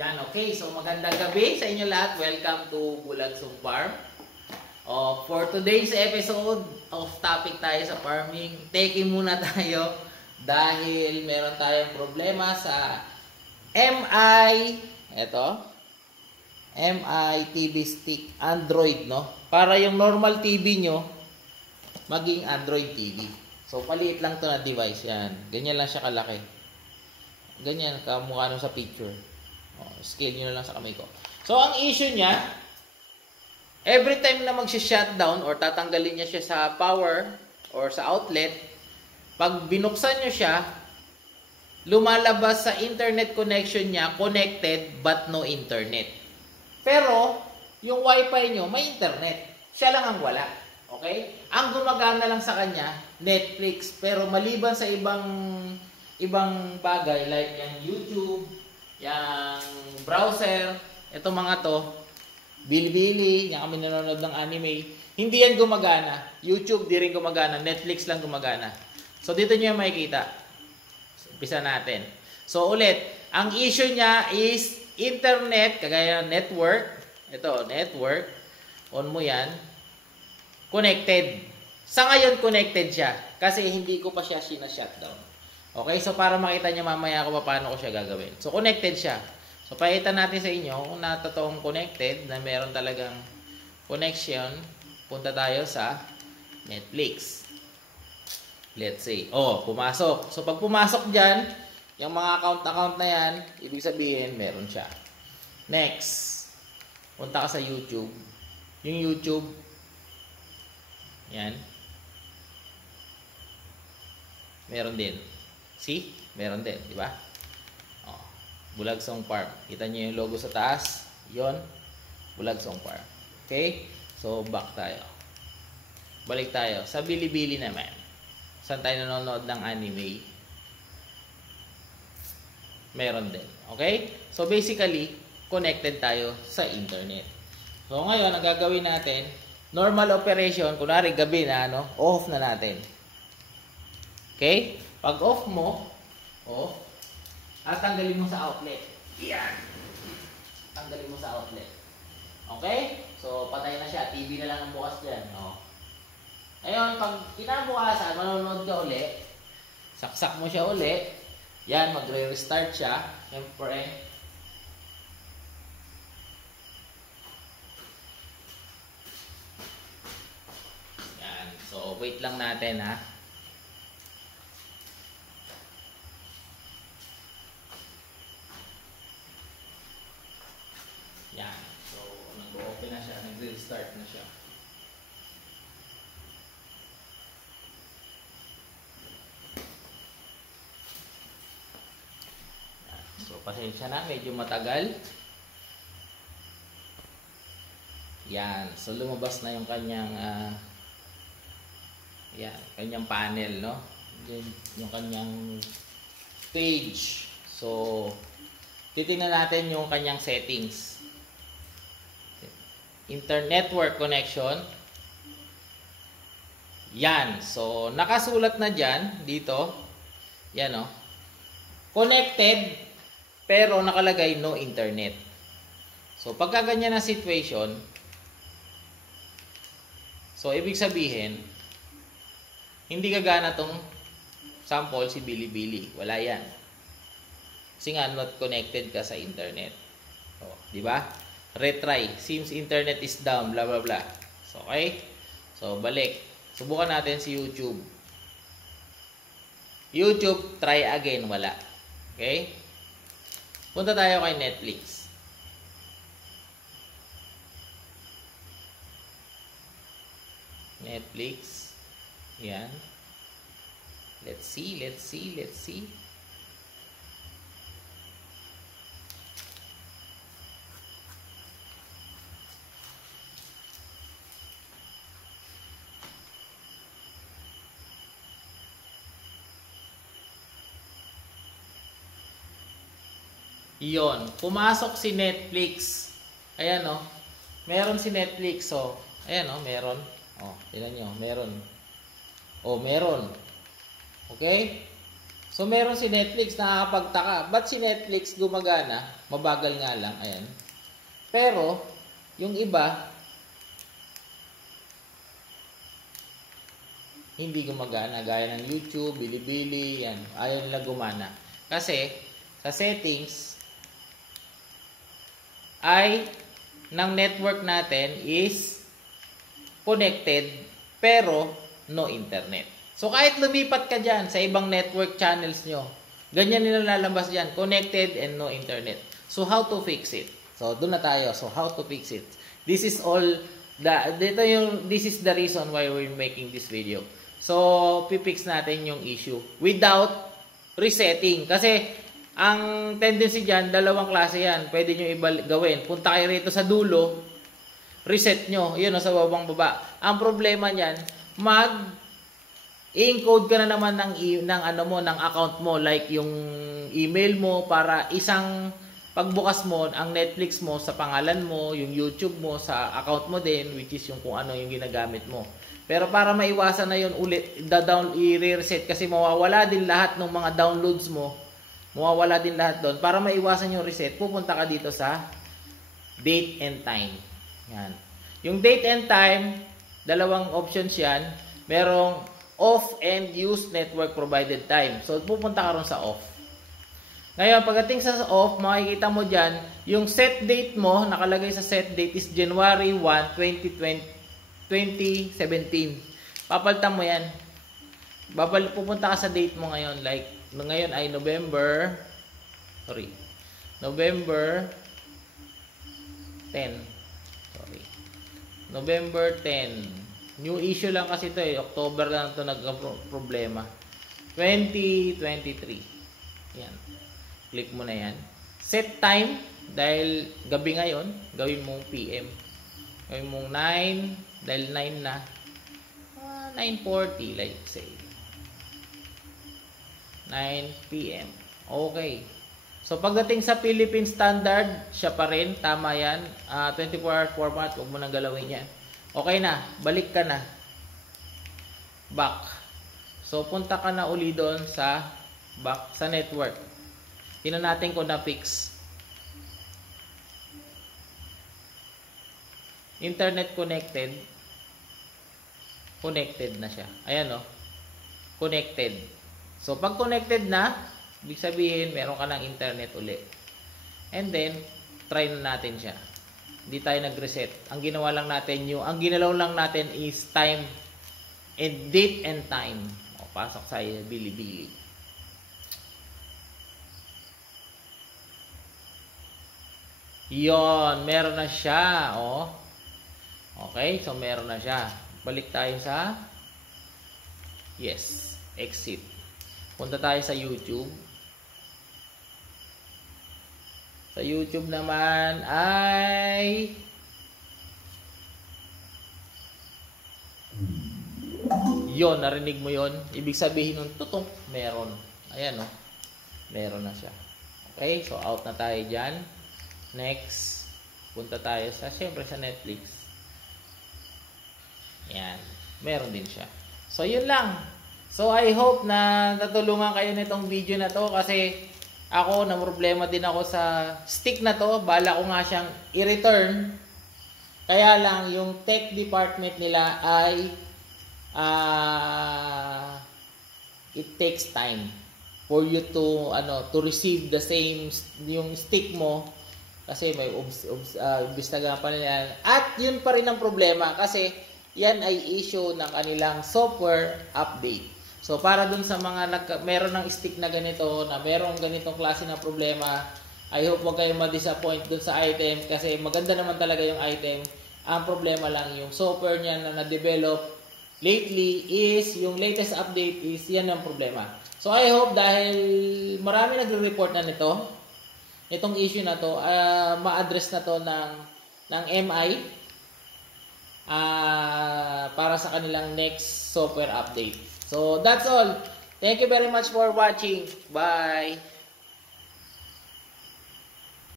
Yan, okay. So, magandang gabi sa inyo lahat. Welcome to Bulagsong Farm. For today's episode of topic tayo sa farming, take muna tayo dahil meron tayong problema sa MI TV stick Android, no? Para yung normal TV nyo maging Android TV. So, paliit lang to na device. Yan. Ganyan lang siya kalaki. Ganyan, kamukha nung sa picture. Scale nyo na lang sa kamay ko. So, ang issue niya, every time na mag-shutdown or tatanggalin niya siya sa power or sa outlet, pag binuksan nyo siya, lumalabas sa internet connection niya, connected but no internet. Pero, yung wifi nyo, may internet. Siya lang ang wala. Okay? Ang gumagana lang sa kanya, Netflix. Pero maliban sa ibang bagay like yung YouTube, yung browser, itong mga to, Bilibili, yung kami nanonood ng anime, hindi yan gumagana. YouTube di rin gumagana, Netflix lang gumagana. So dito nyo yung makikita. So, umpisa natin. So ulit, ang issue niya is internet, kagaya network. Ito, network. On mo yan. Connected. Sa ngayon, connected siya. Kasi hindi ko pa siya shutdown. Okay, so para makita niyo mamaya kung paano ko siya gagawin. So, connected siya. So, pakita natin sa inyo kung totoong connected, na meron talagang connection. Punta tayo sa Netflix. Let's say. Pumasok. So, pag pumasok dyan, yung mga account na yan, ibig sabihin, meron siya. Next. Punta ka sa YouTube. Yung YouTube, yan. Meron din. See? Meron din, di ba? Bulagsong Farm. Kita niyo yung logo sa taas. Yon, Bulagsong Farm. Okay? So, back tayo. Balik tayo. Sa Bilibili naman. Saan tayo nanonood ng anime? Meron din. Okay? So, basically, connected tayo sa internet. So, ngayon, ang gagawin natin, normal operation, kunwari gabi na, off na natin. Okay? Pag off mo, at tanggalin mo sa outlet. Yan. Tanggalin mo sa outlet. Okay? So, patay na siya. TV na lang ang bukas dyan. Ngayon, pag kinabukasan, manonood ka uli, saksak mo siya uli, yan, magre-restart siya. Siyempre, yan. So, wait lang natin, ha. Yan. So, nag-open na siya. Nag-restart na siya. Yan. So, pasensya na. Medyo matagal. Yan. So, lumabas na yung kanyang kanyang panel, no? Yung kanyang page. So, titingnan natin yung kanyang settings. Network connection. Yan. So, nakasulat na dyan, dito. Yan, connected, pero nakalagay no internet. So, pagka ganyan na situation, so, ibig sabihin, hindi gagana tong sample si Bilibili. Wala yan. Kasi nga, not connected ka sa internet. Di ba? Retry. Seems internet is down. Blah, blah, blah. So, okay? So, balik. Subukan natin si YouTube. YouTube, try again. Wala. Okay? Punta tayo kay Netflix. Netflix. Yan. Let's see. Iyon, pumasok si Netflix. Ayan, meron si Netflix. So, ayan, meron. Tingnan nyo, meron. Meron. Okay? So meron si Netflix, nakakapagtaka. Ba't si Netflix gumagana? Mabagal nga lang, ayan. Pero, yung iba, hindi gumagana. Gaya ng YouTube, Bilibili, yan. Ayaw nila gumana. Kasi, sa settings, ay, ng network natin is connected, pero no internet. So, kahit lumipat ka dyan sa ibang network channels nyo, ganyan nila lalabas dyan, connected and no internet. So, how to fix it? So, doon na tayo. So, how to fix it? This is all, this is the reason why we're making this video. So, pipix natin yung issue without resetting. Kasi, ang tendency dyan, dalawang klase yan. Pwede nyo gawin. Punta kayo rito sa dulo, reset nyo. Yun, sa babang baba. Ang problema nyan, i-encode ka na naman ng account mo, like yung email mo, para isang pagbukas mo ang Netflix mo sa pangalan mo, yung YouTube mo sa account mo din, which is yung kung ano yung ginagamit mo. Pero para maiwasan na yun ulit, i-reset kasi mawawala din lahat ng mga downloads mo. Mawawala din lahat doon. Para maiwasan yung reset, pupunta ka dito sa date and time. Yan. Yung date and time, dalawang options yan. Merong off and use network provided time. So, pupunta ka ron sa off. Ngayon, pagdating sa off, makikita mo dyan, yung set date mo, nakalagay sa set date is January 1, 2017. Papalitan mo yan. Pupunta ka sa date mo ngayon. Like, ngayon ay November 10. November 10. New issue lang kasi ito eh. October lang ito nagka-problema. 2023. Yan. Click mo na yan. Set time. Dahil gabi ngayon, gawin mong PM. Gawin mong 9. Dahil 9 na. 9:40 like say. 9 PM. Okay. So, pagdating sa Philippine Standard, siya pa rin. Tama yan. 24-hour format. Huwag mo nang galawin yan. Okay na. Balik ka na. Back. So, punta ka na uli doon sa back sa network. Tingnan natin kung na-fix. Internet connected. Connected na siya. Ayan o. Connected. So, pag connected na, ibig sabihin, meron ka ng internet uli. And then, try na natin siya. Hindi tayo nag-reset. Ang ginawa lang natin, ang ginalaw lang natin is time and date and time. O, pasok sa Bilibili. Yon, meron na siya. O. Okay, so meron na siya. Balik tayo sa exit. Punta tayo sa YouTube. Sa YouTube naman ay yon, narinig mo yon. Ibig sabihin nun, tutok, meron. Ayan o. Meron na siya. Okay, so out na tayo dyan. Next, punta tayo sa, syempre sa Netflix. Yan. Meron din siya. So, yun lang. So, I hope na natulungan kayo nitong video na to kasi ako, na problema din ako sa stick na to. Bala ko nga siyang i-return. Kaya lang, yung tech department nila ay it takes time for you to receive the same yung stick mo kasi may bistaga pa nila. At yun pa rin ang problema kasi yan ay issue ng kanilang software update. So, para dun sa mga meron ng stick na ganito, na merong ganitong klase na problema, I hope wag kayong ma-disappoint dun sa item kasi maganda naman talaga yung item. Ang problema lang yung software niya na na-develop lately is, yung latest update is, yan ang problema. So, I hope dahil marami nagre-report na nito, itong issue na to, ma-address na to ng MI para sa kanilang next software update. So, that's all. Thank you very much for watching. Bye!